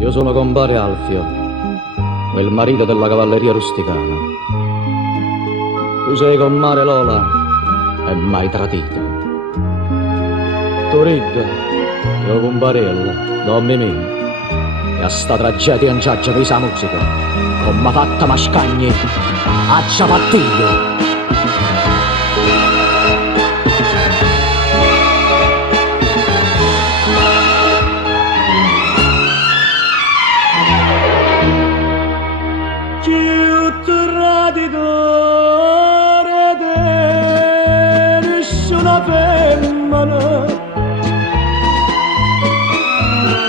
Io sono compare Alfio, quel marito della cavalleria rusticana. Tu sei comare Lola e mai tradito. Torid, io comparella, dommi mia. E a sta tragedia in giaccia pesa musica, come fatta mascagni, a ciabattino. Traditore di nessuna femmina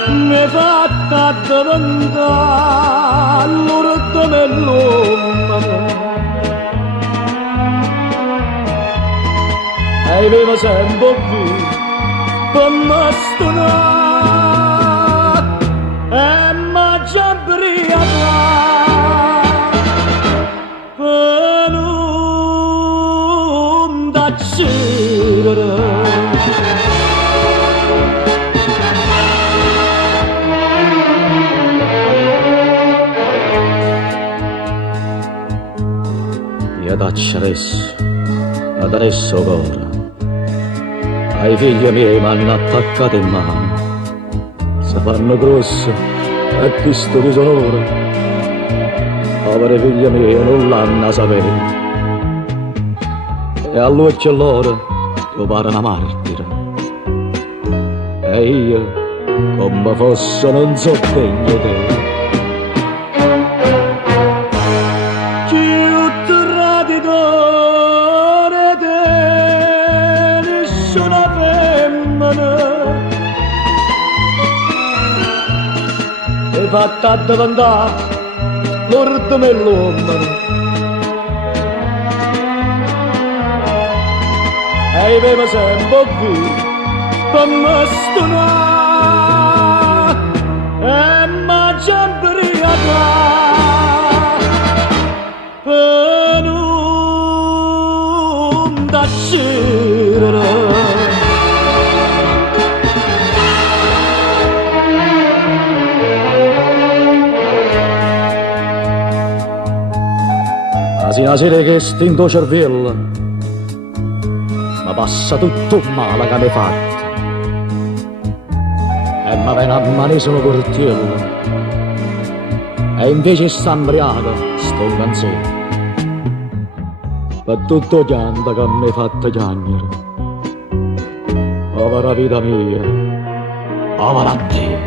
mi fatta diventare l'urto dell'uomo e vivo sempre qui per me stonare e mangia briaca per un dacere. Io taccio adesso ora. Ai figli miei mi hanno attaccato in mano. Se fanno grosso e questo disonore. Povere figlie mie non l'hanno a sapere. E a lui c'è loro lo pare una martira. E io, come fosse, non so degno di te. Traditore di nessuna femmina e fatta diventare l'urto dell'uomo e vivo sempre qui per me stonare e mangia briaca per un dacere. La sera che stingo cervello ma passa tutto il male che mi hai fatto e mi viene a mani sono coltello e invece sta imbriaco sto canzone per tutto pianto che mi hai fatto piangere. Povera vita mia, povera te.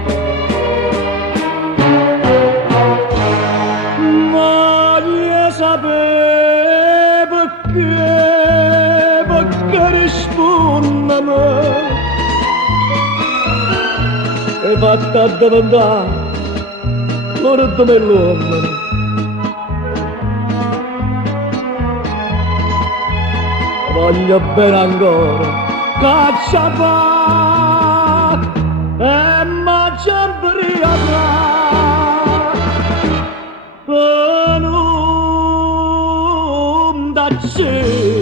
Ma io sapevo perché risponde a me e fatta diventare l'urto dell'uomo. Voglio bene ancora caccia fa e mangia briaca per un dacere.